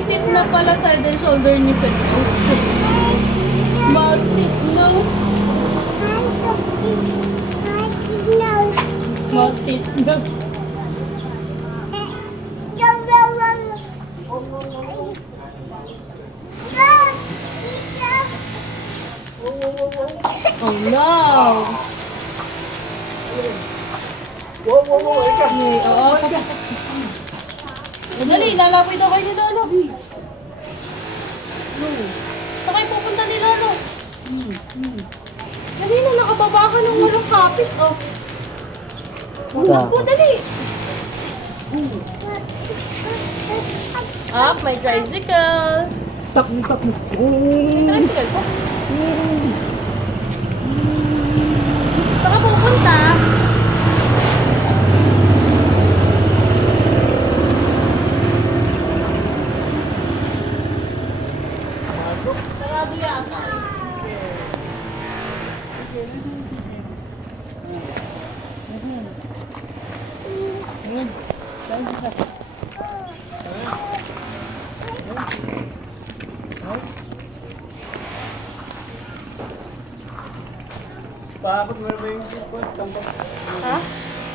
Mahigpit na pala sa head and shoulder ni Sir Nose. Maltit nose. Maltit nose. Oh no! Ay, oo. Dali, lalapoy daw kayo ni Lolo. Saan kayo pupunta ni Lolo? Dali na, nakababa ka ng walang kapit. Oh. Takbo, dali. Up, may tricycle. Takbo. May tricycle po. Saan ka pupunta? Sarado yata. Pakakot mo na ba yung sipot? Ha?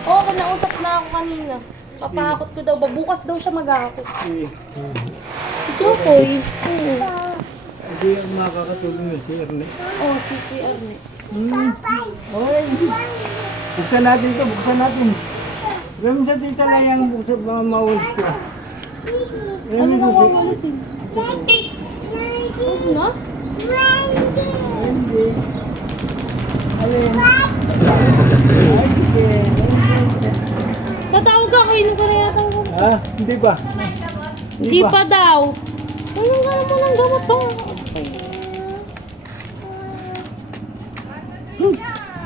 Oo, kinausap na ako kanina. Papahakot ko daw ba? Bukas daw siya maghahakot. Si Chokoy. Hindi ako makakatulong na si Erne. Oo, si Arne. Oy! Buksan natin ito, buksan natin. Gawin sa tita lang yung buksan mga maulis ko. Ano na wawalisin? Ano na? Hindi. Alin? Ay, sige. Tatawag ako, inom ka na yata ako. Ha? Hindi ba? Hindi pa daw. Inom ka naman ng gamot pa.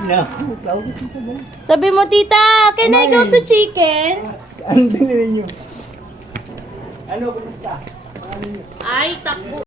No, tawag ko tita ba? Sabi mo, tita, can I go to chicken? Ano binili niyo? Ano, kumusta? Ay, takbo.